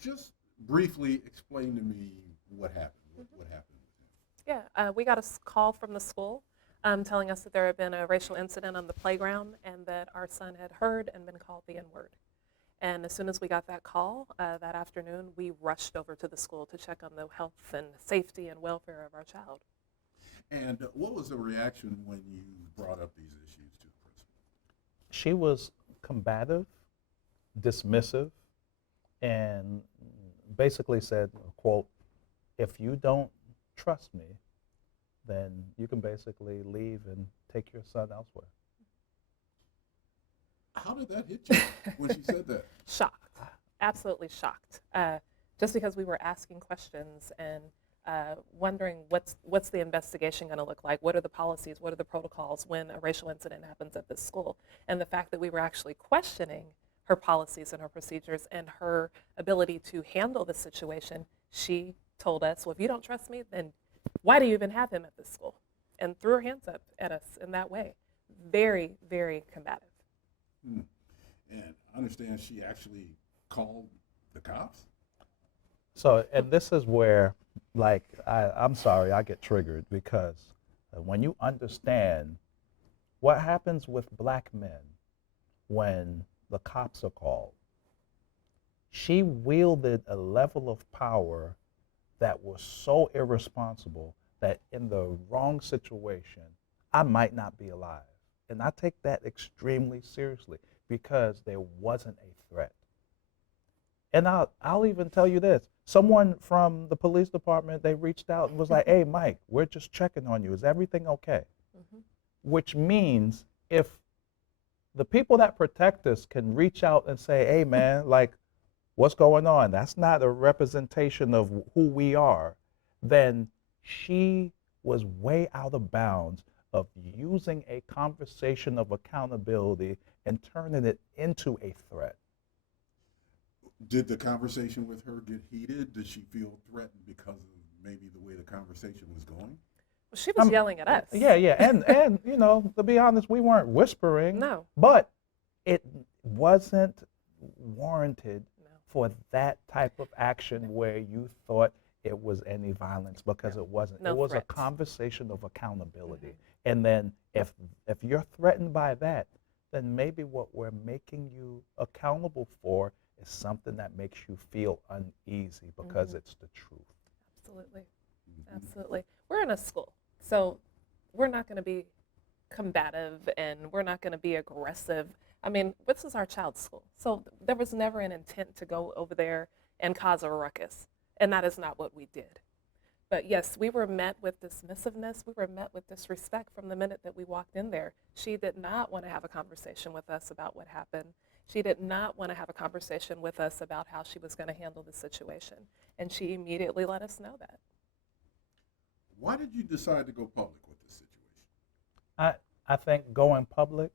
Just briefly explain to me what happened. What happened with him? Yeah, we got a call from the school telling us that there had been a racial incident on the playground and that our son had heard and been called the N-word. And as soon as we got that call that afternoon, we rushed over to the school to check on the health and safety and welfare of our child. And what was the reaction when you brought up these issues to the principal? She was combative, dismissive, and basically said, quote, if you don't trust me, then you can basically leave and take your son elsewhere. How did that hit you when she said that? Shocked, absolutely shocked. Just because we were asking questions and wondering what's the investigation going to look like, what are the policies, what are the protocols when a racial incident happens at this school, and the fact that we were actually questioning her policies and her procedures and her ability to handle the situation, she told us, well, if you don't trust me, then why do you even have him at this school? And threw her hands up at us in that way. Very, very combative. Hmm. And I understand she actually called the cops? So, and this is where, like, I'm sorry, I get triggered because when you understand what happens with black men when the cops are called, she wielded a level of power that was so irresponsible that in the wrong situation, I might not be alive. And I take that extremely seriously because there wasn't a threat. And I'll even tell you this. Someone from the police department, they reached out and was like, hey, Mike, we're just checking on you. Is everything okay? Mm-hmm. Which means if the people that protect us can reach out and say, hey, man, like, what's going on? That's not a representation of who we are. Then she was way out of bounds of using a conversation of accountability and turning it into a threat. Did the conversation with her get heated? Did she feel threatened because of maybe the way the conversation was going? Well, she was yelling at us. Yeah, and you know, to be honest, we weren't whispering. No. But it wasn't warranted for that type of action where you thought it was any violence because it wasn't. No it was threats. a conversation of accountability. And then if you're threatened by that, then maybe what we're making you accountable for is something that makes you feel uneasy because it's the truth. Absolutely. Absolutely. We're in a school, so we're not going to be combative and we're not going to be aggressive. I mean, this is our child's school, so there was never an intent to go over there and cause a ruckus, and that is not what we did. But yes, we were met with dismissiveness. We were met with disrespect from the minute that we walked in there. She did not want to have a conversation with us about what happened. She did not want to have a conversation with us about how she was going to handle the situation. And she immediately let us know that. Why did you decide to go public with this situation? I think going public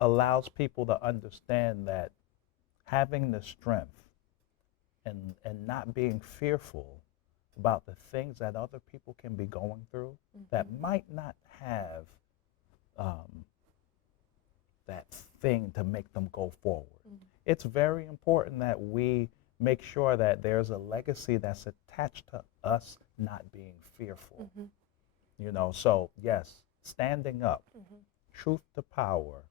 allows people to understand that having the strength and not being fearful about the things that other people can be going through that might not have that thing to make them go forward. It's very important that we make sure that there's a legacy that's attached to us not being fearful. You know, so yes, standing up, truth to power,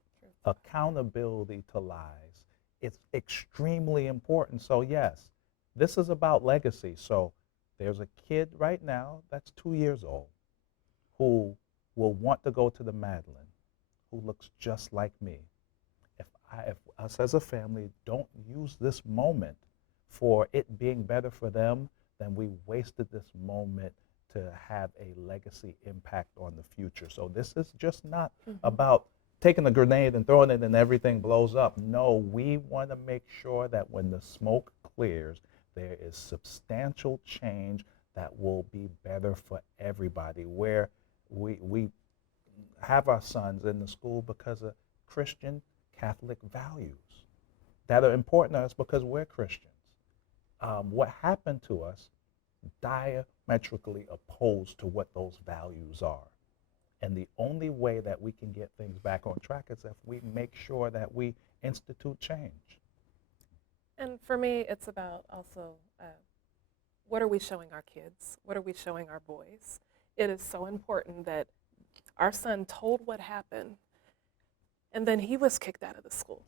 accountability to lies, it's extremely important. So yes, this is about legacy. So there's a kid right now that's 2 years old who will want to go to the Madeline, who looks just like me. If us as a family don't use this moment for it being better for them, then we wasted this moment to have a legacy impact on the future. So this is just not about taking a grenade and throwing it and everything blows up. No, we want to make sure that when the smoke clears, there is substantial change that will be better for everybody, where we have our sons in the school because of Christian Catholic values that are important to us because we're Christians. What happened to us diametrically opposed to what those values are. And the only way that we can get things back on track is if we make sure that we institute change. And for me, it's about also what are we showing our kids? What are we showing our boys? It is so important that our son told what happened, and then he was kicked out of the school.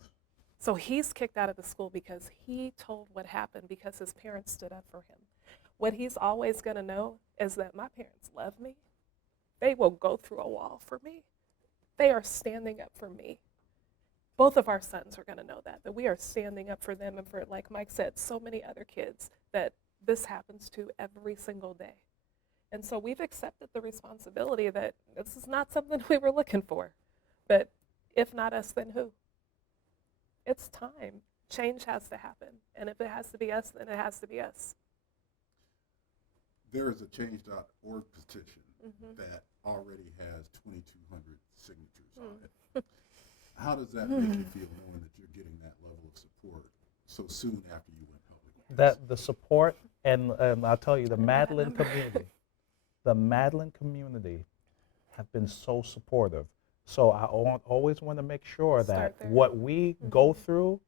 So he's kicked out of the school because he told what happened, because his parents stood up for him. What he's always going to know is that my parents love me. They will go through a wall for me. They are standing up for me. Both of our sons are going to know that we are standing up for them and for, like Mike said, so many other kids that this happens to every single day. And so we've accepted the responsibility that this is not something we were looking for. But if not us, then who? It's time. Change has to happen. And if it has to be us, then it has to be us. There is a change.org petition that already has 2,200 signatures on it. How does that make you feel knowing that you're getting that level of support so soon after you went public? That the support, and I'll tell you, the Madeline community have been so supportive. So I always want to make sure that what we go through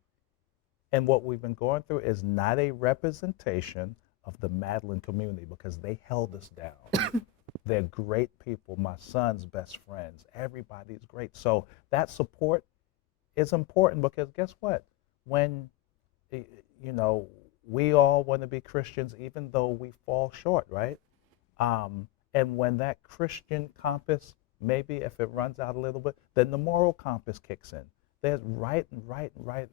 and what we've been going through is not a representation of the Madeline community, because they held us down. They're great people, my son's best friends. Everybody's great. So that support is important, because guess what? When, we all want to be Christians, even though we fall short, right? And when that Christian compass, maybe if it runs out a little bit, then the moral compass kicks in. There's right,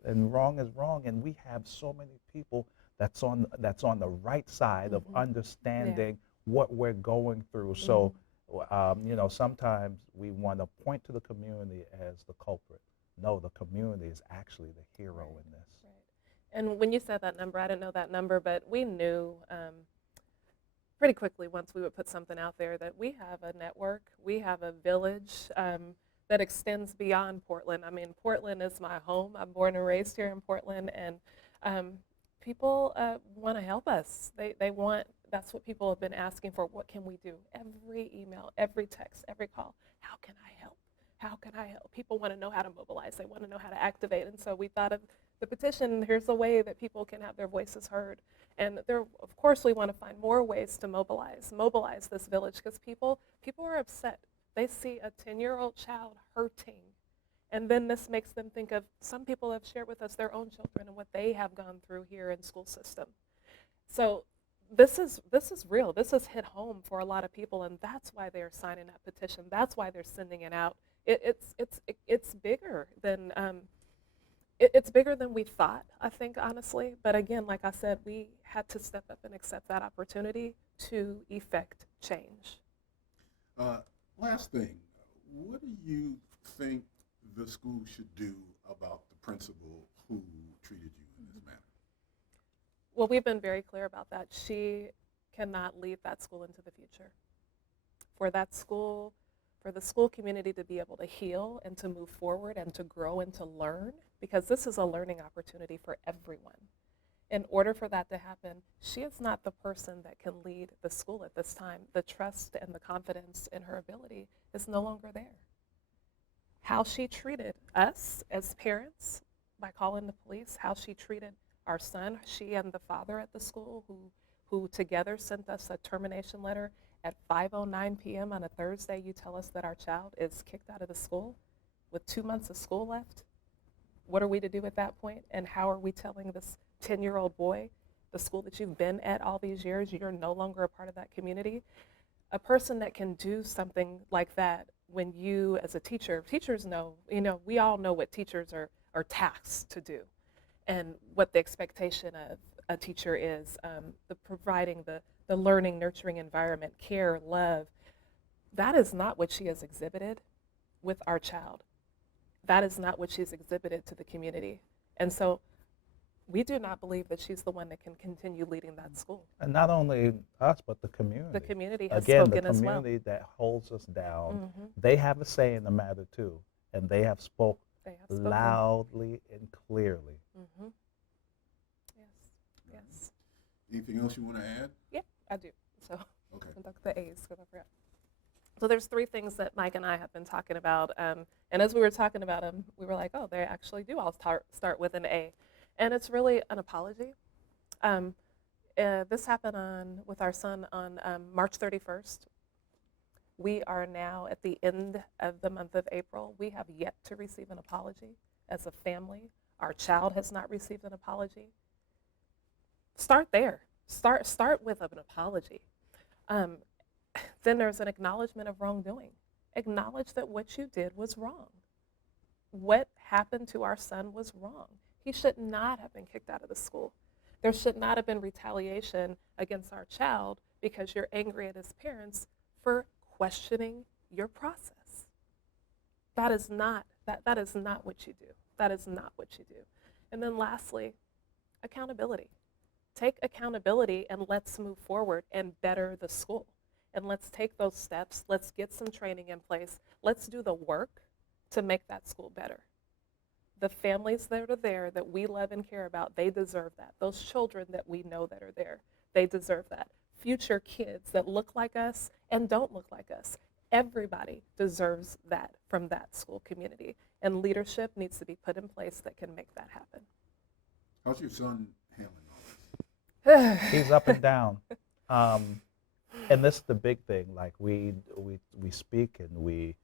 and wrong is wrong, and we have so many people that's on the right side of understanding what we're going through. So, sometimes we want to point to the community as the culprit. No, the community is actually the hero in this. Right. And when you said that number, I didn't know that number, but we knew pretty quickly once we would put something out there that we have a network, we have a village that extends beyond Portland. I mean, Portland is my home. I'm born and raised here in Portland, and people want to help us. They want, that's what people have been asking for. What can we do? Every email, every text, every call. How can I help? How can I help? People want to know how to mobilize. They want to know how to activate. And so we thought of the petition. Here's a way that people can have their voices heard. And there, of course, we want to find more ways to mobilize this village, because people are upset. They see a 10-year-old child hurting. And then this makes them think of, some people have shared with us their own children and what they have gone through here in school system. So this is real. This has hit home for a lot of people, and that's why they're signing that petition. That's why they're sending it out. It's bigger than it's bigger than we thought, I think, honestly. But again, like I said, we had to step up and accept that opportunity to effect change. Last thing, what do you think the school should do about the principal who treated you in this manner? Well, we've been very clear about that. She cannot lead that school into the future. For that school, for the school community to be able to heal and to move forward and to grow and to learn, because this is a learning opportunity for everyone. In order for that to happen, she is not the person that can lead the school at this time. The trust and the confidence in her ability is no longer there. How she treated us as parents by calling the police, how she treated our son, she and the father at the school who together sent us a termination letter at 5:09 p.m. on a Thursday. You tell us that our child is kicked out of the school with 2 months of school left. What are we to do at that point? And how are we telling this 10-year-old boy, the school that you've been at all these years, you're no longer a part of that community? A person that can do something like that, when you as a teacher, teachers know, we all know what teachers are tasked to do and what the expectation of a teacher is, the providing the learning, nurturing environment, care, love. That is not what she has exhibited with our child. That is not what she's exhibited to the community. And so we do not believe that she's the one that can continue leading that school. And not only us, but the community. The community has Again, spoken as well. the community that holds us down, they have a say in the matter too, and they have spoken loudly and clearly. Yes. Anything else you want to add? Yeah, I do. So Okay. conduct the A's, because I forgot. So there's 3 things that Mike and I have been talking about, and as we were talking about them, we were like, oh, they actually do all start with an A. And it's really an apology. This happened with our son on March 31st. We are now at the end of the month of April. We have yet to receive an apology as a family. Our child has not received an apology. Start there. Start with an apology. Then there's an acknowledgement of wrongdoing. Acknowledge that what you did was wrong. What happened to our son was wrong. He should not have been kicked out of the school. There should not have been retaliation against our child because you're angry at his parents for questioning your process. That is not what you do. That is not what you do. And then lastly, accountability. Take accountability and let's move forward and better the school. And let's take those steps. Let's get some training in place. Let's do the work to make that school better. The families that are there that we love and care about, they deserve that. Those children that we know that are there, they deserve that. Future kids that look like us and don't look like us, everybody deserves that from that school community. And leadership needs to be put in place that can make that happen. How's your son handling all this? He's up and down. And this is the big thing. Like we speak and we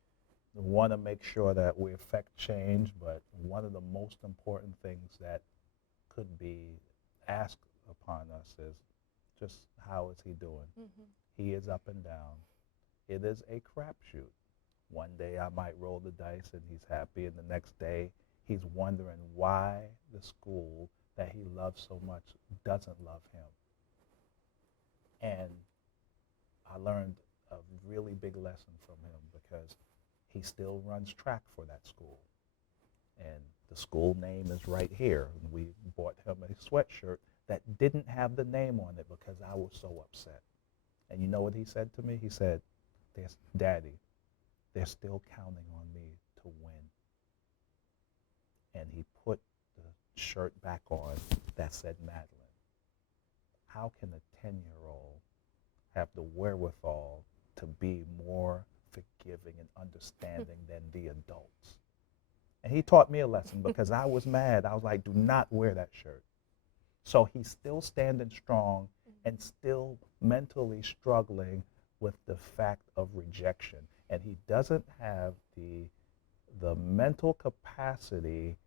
want to make sure that we affect change, but one of the most important things that could be asked upon us is just how is he doing? Mm-hmm. He is up and down. It is a crapshoot. One day I might roll the dice and he's happy, and the next day he's wondering why the school that he loves so much doesn't love him. And I learned a really big lesson from him because he still runs track for that school. And the school name is right here. And we bought him a sweatshirt that didn't have the name on it because I was so upset. And you know what he said to me? He said, Daddy, they're still counting on me to win. And he put the shirt back on that said Madeline. How can a 10-year-old have the wherewithal to be more forgiving and understanding than the adults? And he taught me a lesson because I was mad. I was like, do not wear that shirt. So he's still standing strong and still mentally struggling with the fact of rejection. And he doesn't have the mental capacity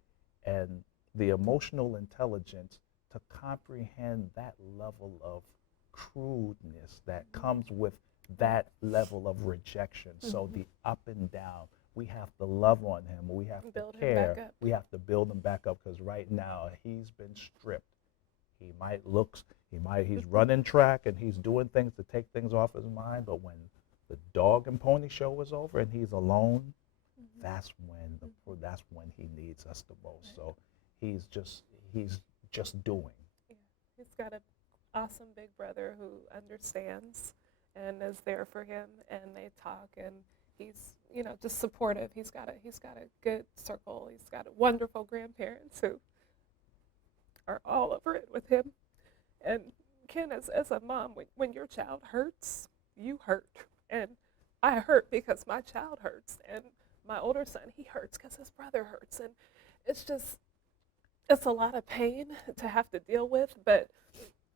and the emotional intelligence to comprehend that level of crudeness that comes with that level of rejection. Mm-hmm. So the up and down, we have to love on him. We have to care. We have to build him back up because right now he's been stripped. He's running track and he's doing things to take things off his mind, but when the dog and pony show is over and he's alone, mm-hmm. that's when he needs us the most. So he's just doing. Yeah. He's got an awesome big brother who understands and is there for him, and they talk, and he's just supportive. He's got a good circle. He's got wonderful grandparents who are all over it with him. And Ken, as a mom, when your child hurts, you hurt. And I hurt because my child hurts. And my older son, he hurts because his brother hurts. And it's a lot of pain to have to deal with, but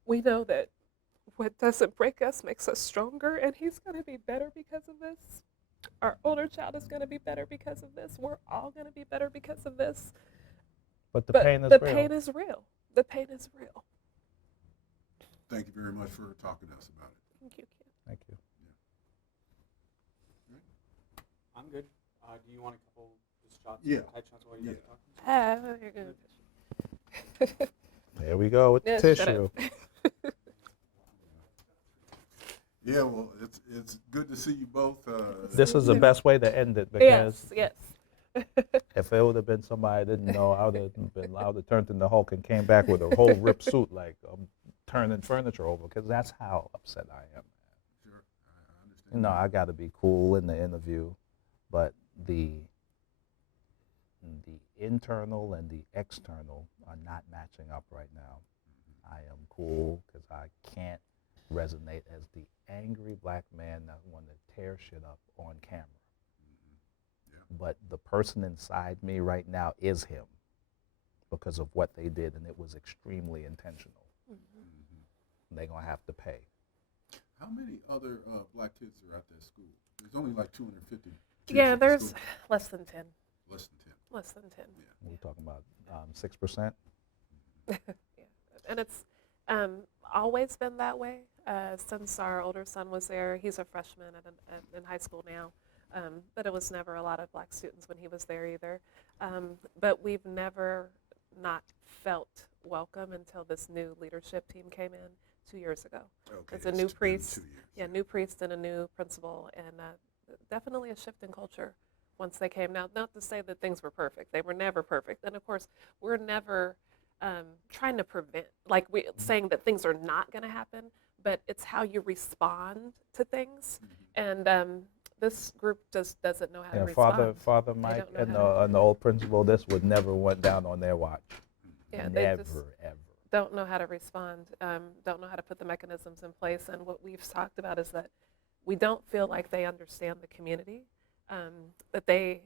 we know that what doesn't break us makes us stronger, and he's going to be better because of this. Our older child is going to be better because of this. We're all going to be better because of this. But the pain is real. Pain is real. The pain is real. Thank you very much for talking to us about it. Thank you, Ken. Thank you. Yeah. I'm good. Do you want a couple just shots? Yeah. Tight shots while you guys are talking? You're good. There we go with the tissue. Yeah, well, it's good to see you both. This is the best way to end it because yes. if it would have been somebody I didn't know, I would have turned into Hulk and came back with a whole ripped suit like I'm turning furniture over because that's how upset I am. Sure, I understand. I got to be cool in the interview, but the internal and the external are not matching up right now. Mm-hmm. I am cool because I can't resonate as the angry black man that wanted to tear shit up on camera. Mm-hmm. Yeah. But the person inside me right now is him. because of what they did, and it was extremely intentional. Mhm. They're going to have to pay. How many other black kids are at that school? There's only like 250 kids Yeah, at the there's school. less than 10. Less than 10. Less than 10. Yeah. We're talking about 6%. Yeah. And it's always been that way since our older son was there. He's a freshman in high school now, but it was never a lot of black students when he was there either. But we've never not felt welcome until this new leadership team came in 2 years ago. Okay. It's a new been priest. 2 years. Yeah, new priest and a new principal, and definitely a shift in culture once they came. Now, not to say that things were perfect. They were never perfect. And of course, we're never trying to prevent, like we saying that things are not going to happen, but it's how you respond to things. Mhm. And this group just doesn't know how to Yeah, respond. Father Mike don't know and how the old principal, this would never went down on their watch. Yeah, they Never, just ever. don't know how to respond, don't know how to put the mechanisms in place. And what we've talked about is that we don't feel like they understand the community, that they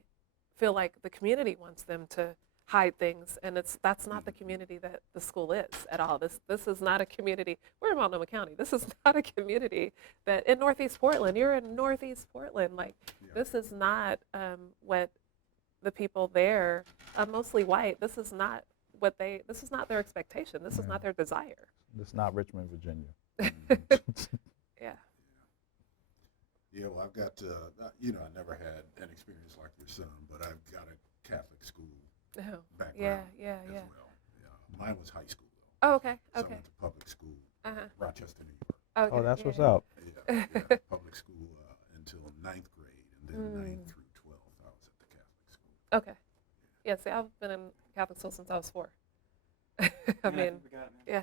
feel like the community wants them to hide things, and that's not the community that the school is at all. This is not a community. We're in Multnomah County. This is not a community that in Northeast Portland. You're in Northeast Portland. Like Yeah. this is not what the people there, mostly white. This is not what they. This is not their expectation. This is Yeah. not their desire. It's not Richmond, Virginia. Yeah. Yeah, well, I've got, I never had an experience like your son, but I've got a Catholic school Oh, background yeah. as well. Yeah. Mine was high school, though. Oh, okay. So I Okay. went to public school, Uh-huh. Rochester, New York. Okay. Oh, that's yeah, what's yeah. up. Yeah, public school until 9th grade, and then 9th through 12th, I was at the Catholic school. Okay. Yeah, see, I've been in Catholic school since I was 4. I Yeah, mean, we got it, man. yeah.